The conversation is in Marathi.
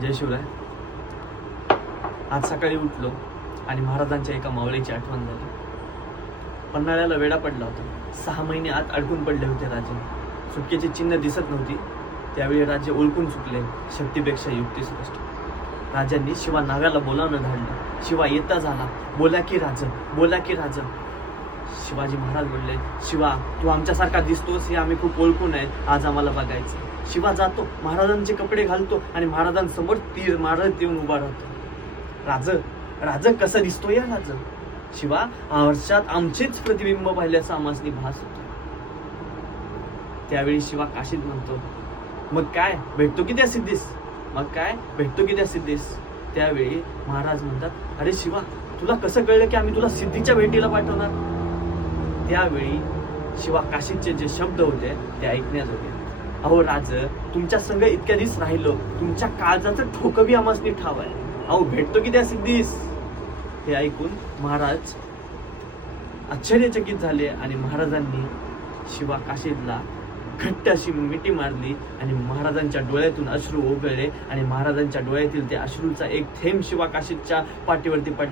जय शिवराय. आज सकाळी उठलो आणि महाराजांच्या एका मावळीची आठवण झाली. पन्हाळ्याला वेढा पडला होता. 6 महिने आत अडकून पडले होते राजे. सुटकेची चिन्ह दिसत नव्हती. त्यावेळी राजे ओळखून चुकले. शक्तीपेक्षा युक्ती श्रेष्ठ. राजांनी शिवा नागाला बोलावणं धाडलं. शिवा येता झाला. बोला की राज, बोला की राज. शिवाजी महाराज बोलले, शिवा तू आमच्यासारखा दिसतोस हे आम्ही खूप ओळखून आहे. आज आम्हाला बघायचं. शिवा जातो, महाराजांचे कपडे घालतो आणि महाराजांसमोर तीर मारत येऊन उभा राहतो. राज, राज कसं दिसतो या राज? शिवा आरशात आमचेच प्रतिबिंब पाहिल्याचा आम्हासनी भास होतो. त्यावेळी शिवा काशीत म्हणतो, मग काय भेटतो की त्या सिद्धीस? मग काय भेटतो की त्या सिद्धीस? त्यावेळी महाराज म्हणतात, अरे शिवा तुला कसं कळलं की आम्ही तुला सिद्धीच्या भेटीला पाठवणार? त्यावेळी शिवा काशीचे जे शब्द होते ते ऐकण्यात होते. अहो राज, तुमच्या संग इतक्या दिवस राहिलो, तुमच्या काळजाचं ठोकं बी आम्हासनी ठाव आहे. अहो भेटतो की त्या सिद्धीस? हे ऐकून महाराज आश्चर्यचकित झाले आणि महाराजांनी शिवा काशीदला घट्ट अशी मिठी मारली आणि महाराजांच्या डोळ्यातून अश्रू ओघळले आणि महाराजांच्या डोळ्यातील त्या अश्रूचा एक थेंब शिवा काशीदच्या पाठीवरती पडला.